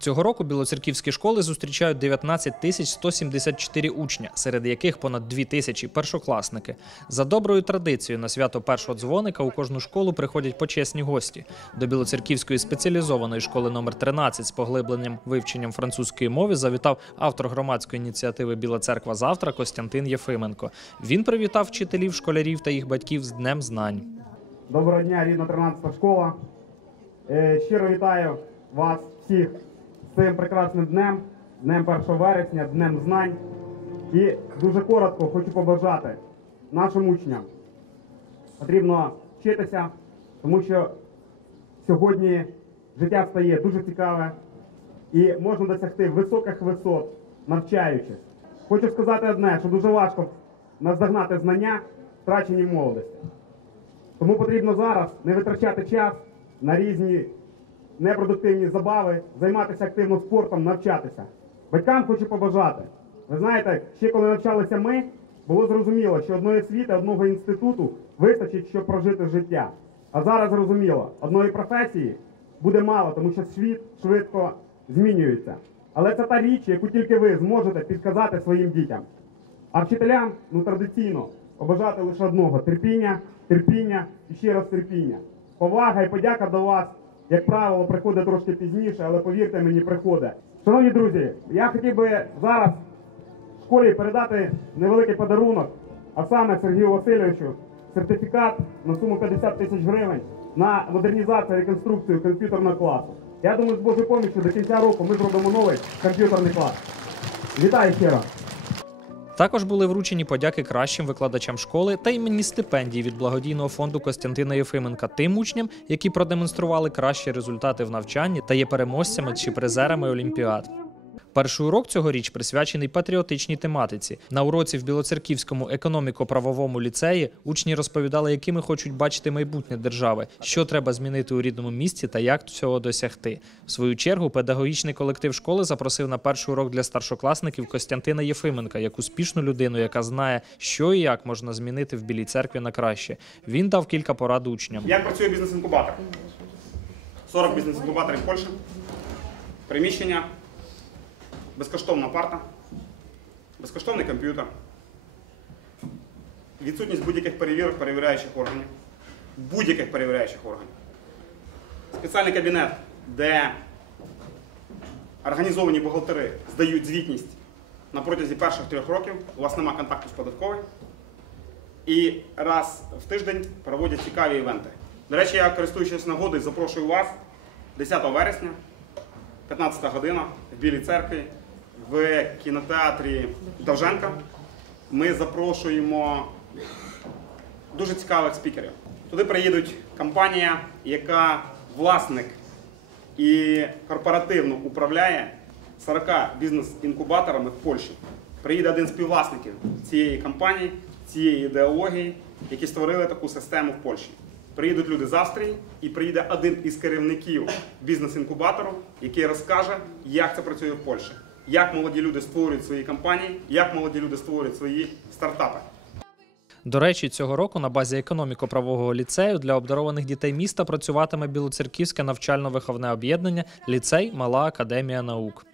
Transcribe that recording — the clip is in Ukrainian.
Цього року білоцерківські школи зустрічають 19 тисяч 174 учня, серед яких понад 2 тисячі першокласники. За доброю традицією на свято першого дзвоника у кожну школу приходять почесні гості. До білоцерківської спеціалізованої школи номер 13 з поглибленням вивченням французької мови завітав автор громадської ініціативи Біла церква завтра Костянтин Єфименко. Він привітав вчителів, школярів та їх батьків з Днем знань. Доброго дня, рідна 13 школа. Е, Щиро вітаю вас всіх цим прекрасним днем, днем 1 вересня, днем знань. І дуже коротко хочу побажати нашим учням. Потрібно вчитися, тому що сьогодні життя стає дуже цікаве і можна досягти високих висот, навчаючись. Хочу сказати одне, що дуже важко наздогнати знання, втрачені молодості. Тому потрібно зараз не витрачати час на різні непродуктивні забави, займатися активно спортом, навчатися. Батькам хочу побажати. Ви знаєте, ще коли навчалися ми, було зрозуміло, що одної освіти, одного інституту вистачить, щоб прожити життя. А зараз зрозуміло, одної професії буде мало, тому що світ швидко змінюється. Але це та річ, яку тільки ви зможете підказати своїм дітям. А вчителям ну традиційно побажати лише одного терпіння, терпіння і ще раз терпіння. Повага і подяка до вас, як правило, приходить трошки пізніше, але повірте мені, приходить. Шановні друзі, я хотів би зараз школі передати невеликий подарунок, а саме Сергію Васильовичу сертифікат на суму 50 тисяч гривень на модернізацію і реконструкцію комп'ютерного класу. Я думаю, з Божою поміччю до кінця року ми зробимо новий комп'ютерний клас. Вітаю ще раз! Також були вручені подяки кращим викладачам школи та іменні стипендії від благодійного фонду Костянтина Єфименка тим учням, які продемонстрували кращі результати в навчанні та є переможцями чи призерами олімпіад. Перший урок цьогоріч присвячений патріотичній тематиці. На уроці в Білоцерківському економіко-правовому ліцеї учні розповідали, якими хочуть бачити майбутнє держави, що треба змінити у рідному місті та як цього досягти. В свою чергу педагогічний колектив школи запросив на перший урок для старшокласників Костянтина Єфименка, як успішну людину, яка знає, що і як можна змінити в білій церкві на краще. Він дав кілька порад учням. Як працює бізнес-інкубатор? 40 бізнес-інкубаторів в Польщі. Приміщення, безкоштовна парта, безкоштовний комп'ютер, відсутність будь-яких перевірок перевіряючих органів, будь-яких перевіряючих органів. Спеціальний кабінет, де організовані бухгалтери здають звітність на протязі перших трьох років, у вас немає контакту з податковою. І раз в тиждень проводять цікаві івенти. До речі, я користуючись нагодою, запрошую вас 10 вересня, 15 година в Білій церкві, в кінотеатрі Довженка. Ми запрошуємо дуже цікавих спікерів. Туди приїдуть компанія, яка власник і корпоративно управляє 40 бізнес-інкубаторами в Польщі. Приїде один з співвласників цієї компанії, цієї ідеології, які створили таку систему в Польщі. Приїдуть люди з Австрії і приїде один із керівників бізнес-інкубатору, який розкаже, як це працює в Польщі, як молоді люди створюють свої компанії, як молоді люди створюють свої стартапи. До речі, цього року на базі економіко-правового ліцею для обдарованих дітей міста працюватиме Білоцерківське навчально-виховне об'єднання Ліцей Мала Академія наук.